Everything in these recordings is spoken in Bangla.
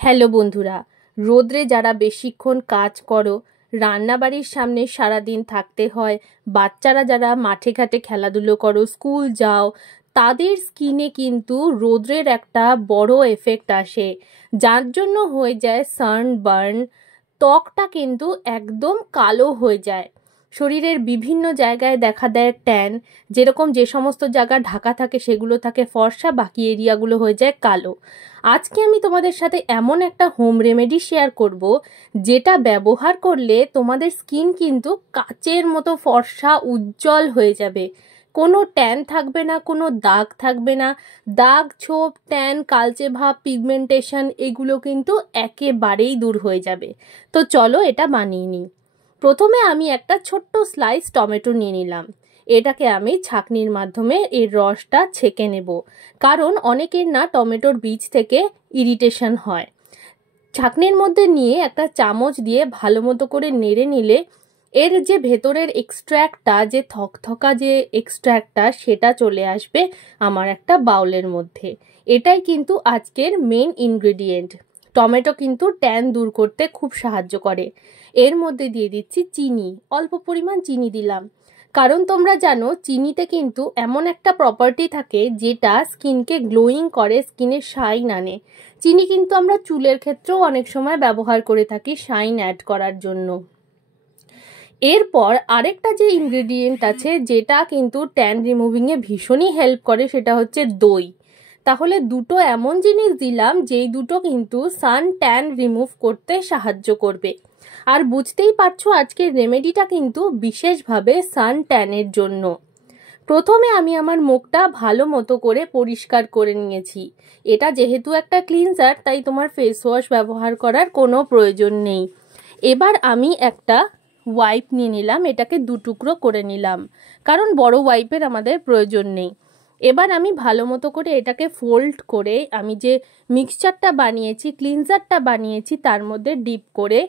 হ্যালো বন্ধুরা, রোদ্রে যারা বেশিক্ষণ কাজ করো, রান্নাবাড়ির সামনে সারাদিন থাকতে হয়, বাচ্চারা যারা মাঠে ঘাটে খেলাধুলো করো, স্কুল যাও, তাদের স্কিনে কিন্তু রোদ্রের একটা বড় এফেক্ট আসে, যার জন্য হয়ে যায় সানবার্ন। ত্বকটা কিন্তু একদম কালো হয়ে যায়। শরীরের বিভিন্ন জায়গায় দেখা দেয় ট্যান। যেরকম যে সমস্ত জায়গা ঢাকা থাকে সেগুলো থাকে ফর্সা, বাকি এরিয়াগুলো হয়ে যায় কালো। আজকে আমি তোমাদের সাথে এমন একটা হোম রেমেডি শেয়ার করব, যেটা ব্যবহার করলে তোমাদের স্কিন কিন্তু কাচের মতো ফর্সা উজ্জ্বল হয়ে যাবে। কোনো ট্যান থাকবে না, কোনো দাগ থাকবে না। দাগ, ছোপ, ট্যান, কালচে ভাব, পিগমেন্টেশন এগুলো কিন্তু একেবারেই দূর হয়ে যাবে। তো চলো এটা বানিয়ে নিই। প্রথমে আমি একটা ছোট্ট স্লাইস টমেটো নিয়ে নিলাম। এটাকে আমি ছাঁকনির মাধ্যমে এর রসটা ছেঁকে নেব, কারণ অনেকের না টমেটোর বীজ থেকে ইরিটেশন হয়। ছাঁকনির মধ্যে নিয়ে একটা চামচ দিয়ে ভালো মতো করে নেড়ে নিলে এর যে ভেতরের এক্সট্র্যাক্টটা, যে থকথকা যে এক্সট্র্যাক্টটা, সেটা চলে আসবে আমার একটা বাউলের মধ্যে। এটাই কিন্তু আজকের মেন ইনগ্রেডিয়েন্ট। টমেটো কিন্তু ট্যান দূর করতে খুব সাহায্য করে। এর মধ্যে দিয়ে দিচ্ছি চিনি, অল্প পরিমাণ চিনি দিলাম, কারণ তোমরা জানো চিনিতে কিন্তু এমন একটা প্রপার্টি থাকে যেটা স্কিনকে গ্লোয়িং করে, স্কিনের শাইন আনে। চিনি কিন্তু আমরা চুলের ক্ষেত্রেও অনেক সময় ব্যবহার করে থাকি শাইন অ্যাড করার জন্য। এরপর আরেকটা যে ইনগ্রেডিয়েন্ট আছে যেটা কিন্তু ট্যান রিমুভিংয়ে ভীষণই হেল্প করে, সেটা হচ্ছে দই। তাহলে দুটো এমন জিনিস দিলাম যেই দুটো কিন্তু সান ট্যান রিমুভ করতে সাহায্য করবে। আর বুঝতেই পারছো আজকের রেমেডিটা কিন্তু বিশেষভাবে সান ট্যানের জন্য। প্রথমে আমি আমার মুখটা ভালো মতো করে পরিষ্কার করে নিয়েছি। এটা যেহেতু একটা ক্লিনজার, তাই তোমার ফেস ওয়াশ ব্যবহার করার কোনো প্রয়োজন নেই। এবার আমি একটা ওয়াইপ নিয়ে নিলাম, এটাকে দুটুকরো করে নিলাম, কারণ বড় ওয়াইপের আমাদের প্রয়োজন নেই। এবার আমি ভালো মতো করে এটাকে ফোল্ড করে আমি যে মিক্সচারটা বানিয়েছি, ক্লিনজারটা বানিয়েছি, তার মধ্যে ডিপ করে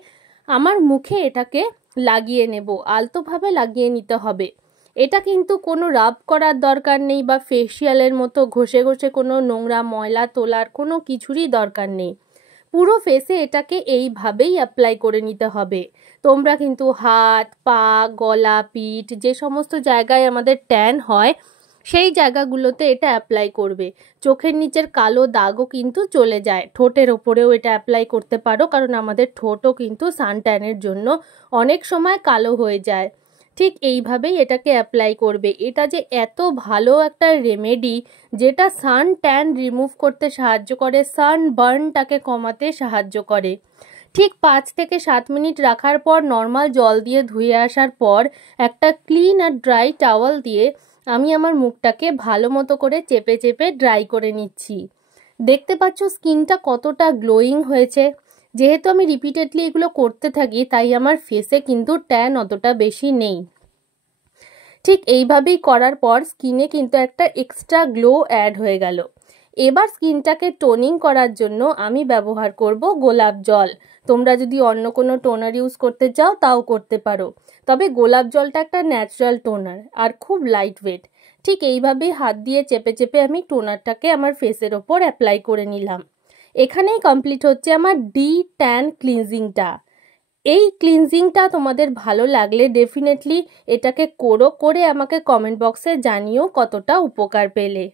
আমার মুখে এটাকে লাগিয়ে নেব। আলতোভাবে লাগিয়ে নিতে হবে। এটা কিন্তু কোনো রাব করার দরকার নেই বা ফেসিয়ালের মতো ঘষে ঘষে কোনো নোংরা ময়লা তোলার কোনো কিছুরই দরকার নেই। পুরো ফেসে এটাকে এইভাবেই অ্যাপ্লাই করে নিতে হবে। তোমরা কিন্তু হাত, পা, গলা, পিঠ, যে সমস্ত জায়গায় আমাদের ট্যান হয় সেই জায়গাগুলোতে এটা অ্যাপ্লাই করবে। চোখের নিচের কালো দাগও কিন্তু চলে যায়। ঠোঁটের ওপরেও এটা অ্যাপ্লাই করতে পারো, কারণ আমাদের ঠোঁটও কিন্তু সান ট্যানের জন্য অনেক সময় কালো হয়ে যায়। ঠিক এইভাবেই এটাকে অ্যাপ্লাই করবে। এটা যে এত ভালো একটা রেমেডি যেটা সান ট্যান রিমুভ করতে সাহায্য করে, সানবার্নটাকে কমাতে সাহায্য করে। ঠিক 5 থেকে 7 মিনিট রাখার পর নর্মাল জল দিয়ে ধুয়ে আসার পর একটা ক্লিন আর ড্রাই টাওয়াল দিয়ে আমি আমার মুখটাকে ভালো মতো করে চেপে চেপে ড্রাই করে নিচ্ছি। দেখতে পাচ্ছ স্কিনটা কতটা গ্লোয়িং হয়েছে। যেহেতু আমি রিপিটেডলি এগুলো করতে থাকি, তাই আমার ফেসে কিন্তু ট্যান অতটা বেশি নেই। ঠিক এইভাবেই করার পর স্কিনে কিন্তু একটা এক্সট্রা গ্লো অ্যাড হয়ে গেল। এবার স্কিনটাকে টোনিং করার জন্য আমি ব্যবহার করব গোলাপ জল। তোমরা যদি অন্য কোনো টোনার ইউজ করতে চাও তাও করতে পারো, তবে গোলাপ জলটা একটা ন্যাচারাল টোনার আর খুব লাইট ওয়েট। ঠিক এইভাবেই হাত দিয়ে চেপে চেপে আমি টোনারটাকে আমার ফেসের ওপর অ্যাপ্লাই করে নিলাম। এখানেই কমপ্লিট হচ্ছে আমার ডি ট্যান ক্লিনজিংটা। এই ক্লিনজিংটা তোমাদের ভালো লাগলে ডেফিনেটলি এটাকে করে আমাকে কমেন্ট বক্সে জানিও কতটা উপকার পেলে।